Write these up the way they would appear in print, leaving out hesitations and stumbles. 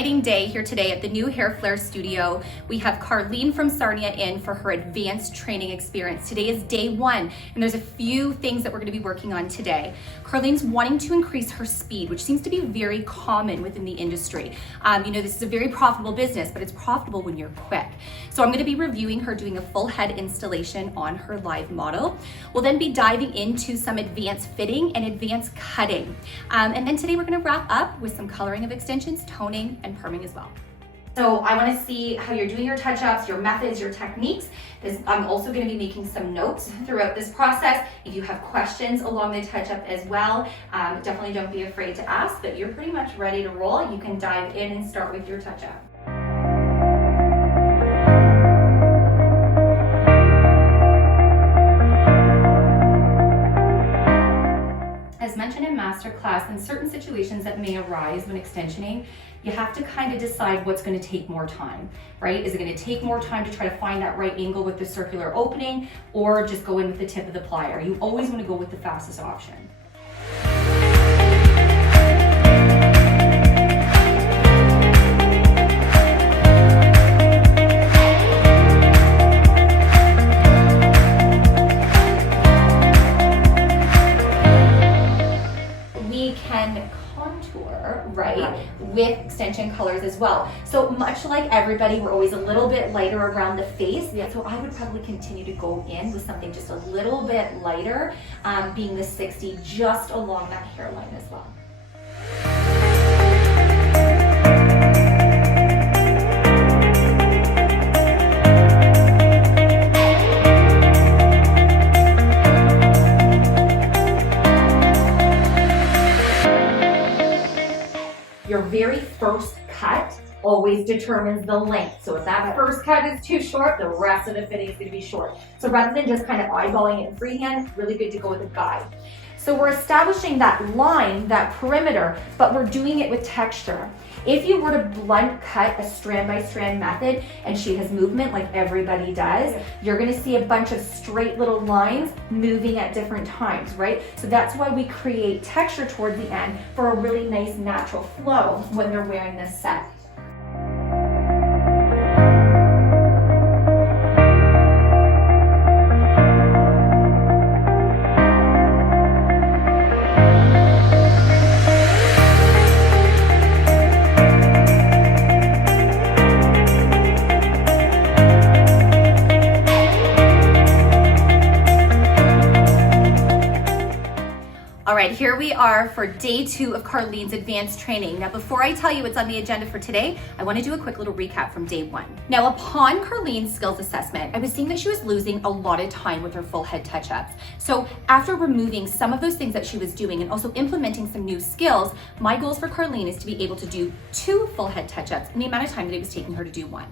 exciting day here today at the new Hair Flare studio. We have Karlene from Sarnia in for her advanced training experience. Today is day one, and there's a few things that we're going to be working on today. Karlene's wanting to increase her speed, which seems to be very common within the industry. This is a very profitable business, but it's profitable when you're quick. So I'm going to be reviewing her doing a full head installation on her live model. We'll then be diving into some advanced fitting and advanced cutting. And then today we're going to wrap up with some coloring of extensions, toning, and perming as well. So I want to see how you're doing your touch-ups, your methods, your techniques. I'm also going to be making some notes throughout this process. If you have questions along the touch-up as well, definitely don't be afraid to ask, but you're pretty much ready to roll. You can dive in and start with your touch-up. As mentioned in masterclass, in certain situations that may arise when extensioning, you have to kind of decide what's going to take more time, right? Is it going to take more time to try to find that right angle with the circular opening, or just go in with the tip of the plier? You always want to go with the fastest option. With extension colors as well. So much like everybody, we're always a little bit lighter around the face. So I would probably continue to go in with something just a little bit lighter, being the 60 just along that hairline as well. Your very first cut always determines the length. So if that first cut is too short, the rest of the fitting is going to be short. So rather than just kind of eyeballing it in freehand, really good to go with a guide. So we're establishing that line, that perimeter, but we're doing it with texture. If you were to blunt cut a strand by strand method and she has movement like everybody does, you're going to see a bunch of straight little lines moving at different times, right? So that's why we create texture toward the end for a really nice natural flow when they're wearing this set. All right, here we are for day 2 of Karlene's advanced training. Now, before I tell you what's on the agenda for today, I want to do a quick little recap from day 1. Now, upon Karlene's skills assessment, I was seeing that she was losing a lot of time with her full head touch-ups. So after removing some of those things that she was doing and also implementing some new skills, my goals for Karlene is to be able to do 2 full head touch-ups in the amount of time that it was taking her to do 1.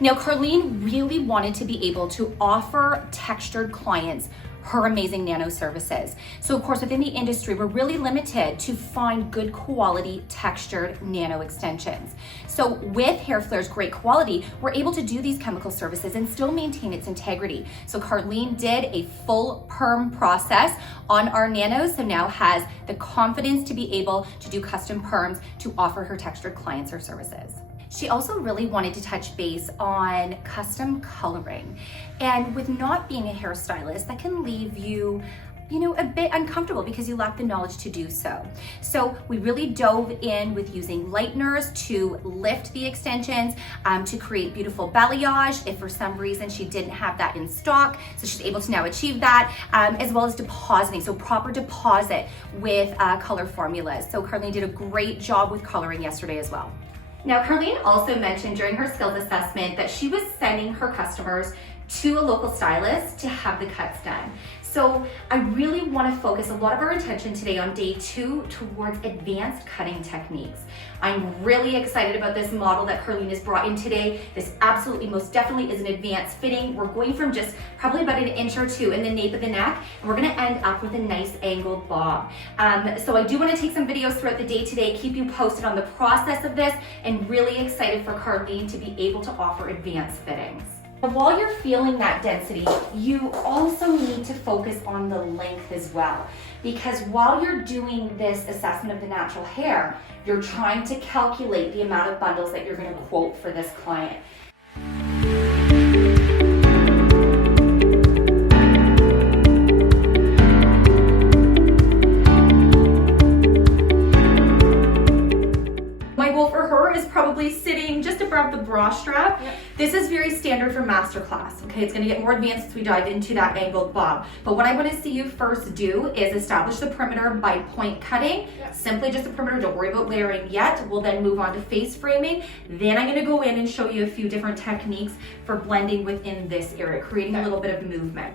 Now, Karlene really wanted to be able to offer textured clients her amazing nano services. So of course, within the industry, we're really limited to find good quality textured nano extensions. So with Hair Flare's great quality, we're able to do these chemical services and still maintain its integrity. So Karlene did a full perm process on our nanos, so now has the confidence to be able to do custom perms to offer her textured clients her services. She also really wanted to touch base on custom coloring. And with not being a hairstylist, that can leave you a bit uncomfortable because you lack the knowledge to do so. So we really dove in with using lighteners to lift the extensions, to create beautiful balayage if for some reason she didn't have that in stock. So she's able to now achieve that, as well as depositing, so proper deposit with color formulas. So Karlene did a great job with coloring yesterday as well. Now, Karlene also mentioned during her skills assessment that she was sending her customers to a local stylist to have the cuts done. So I really want to focus a lot of our attention today on day 2 towards advanced cutting techniques. I'm really excited about this model that Karlene has brought in today. This absolutely, most definitely is an advanced fitting. We're going from just probably about an inch or 2 in the nape of the neck, and we're going to end up with a nice angled bob. So I do want to take some videos throughout the day today, keep you posted on the process of this, and really excited for Karlene to be able to offer advanced fittings. While you're feeling that density, you also need to focus on the length as well. Because while you're doing this assessment of the natural hair, you're trying to calculate the amount of bundles that you're going to quote for this client. My goal for her is probably sitting just above the bra strap. Yep. This is very standard for masterclass, okay? It's gonna get more advanced as we dive into that angled bob. But what I wanna see you first do is establish the perimeter by point cutting. Yep. Simply just the perimeter, don't worry about layering yet. We'll then move on to face framing. Then I'm gonna go in and show you a few different techniques for blending within this area, creating a little bit of movement.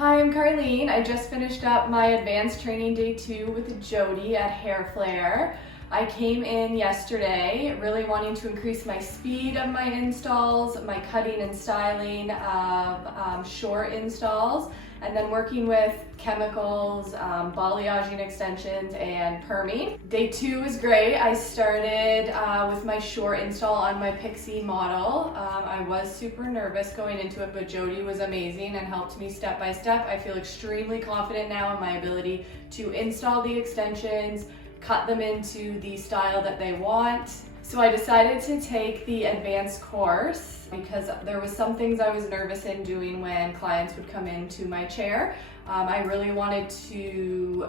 I'm Karlene. I just finished up my advanced training day 2 with Jody at Hair Flare. I came in yesterday really wanting to increase my speed of my installs, my cutting and styling of short installs, and then working with chemicals, balayaging extensions, and perming. Day 2 was great. I started with my short install on my Pixie model. I was super nervous going into it, but Jody was amazing and helped me step by step. I feel extremely confident now in my ability to install the extensions, cut them into the style that they want. So I decided to take the advanced course because there was some things I was nervous in doing when clients would come into my chair. I really wanted to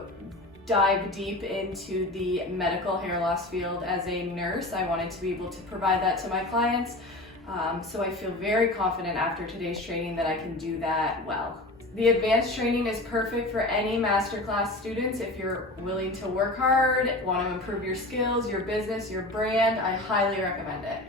dive deep into the medical hair loss field as a nurse. I wanted to be able to provide that to my clients. So I feel very confident after today's training that I can do that well. The advanced training is perfect for any masterclass students. If you're willing to work hard, want to improve your skills, your business, your brand, I highly recommend it.